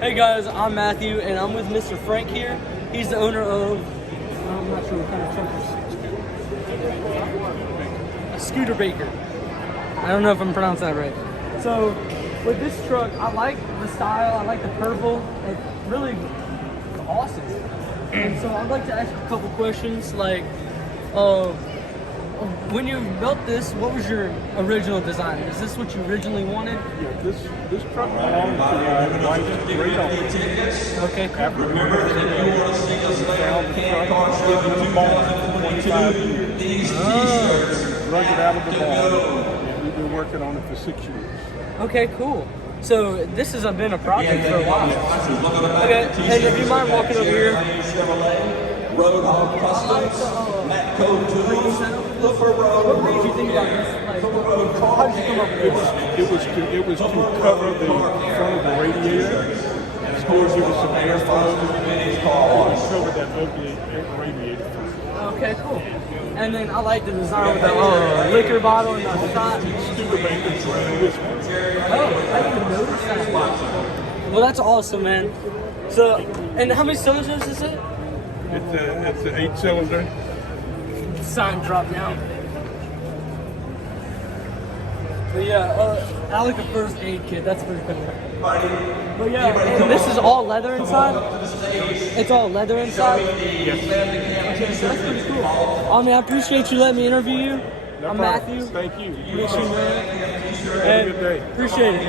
Hey guys, I'm Matthew, and I'm with Mr. Frank here. He's the owner of, I'm not sure what kind of truck this is. A Scooter Baker. I don't know if I'm pronouncing that right. So, with this truck, I like the style, I like the purple. It's really awesome. And so I'd like to ask you a couple questions, like, when you built this, what was your original design? Is this what you originally wanted? Yeah, this truck belonged to my wife's great uncle. Okay, cool. After we found the truck, lived in the barn for 25 years. Drug it out of the barn, and we've been working on it for 6 years. Okay, cool. So this has been a project for a while. Okay, and if you mind walking over here. Roadhog Customs, Matco Tools, Flipper Road. What made you think about this? Like, how did you come up with this? It was to cover the front of the radiator, and of course it was some airflow, and cover that ugly radiator. Okay, cool. And then I like the design with the liquor bottle and the shot. Studebaker whiskey. Oh, I didn't even notice that. Well, that's awesome, man. So, and how many cylinders is it? It's an 8-cylinder. Sign drop now. But yeah, I like the first aid kit. That's pretty cool. But yeah, and this is all leather inside. It's all leather inside. Yes. Okay, so that's pretty cool. I mean, I appreciate you letting me interview you. No I'm problem. Matthew. Thank you. Miss you, man. Have a good day. Appreciate it.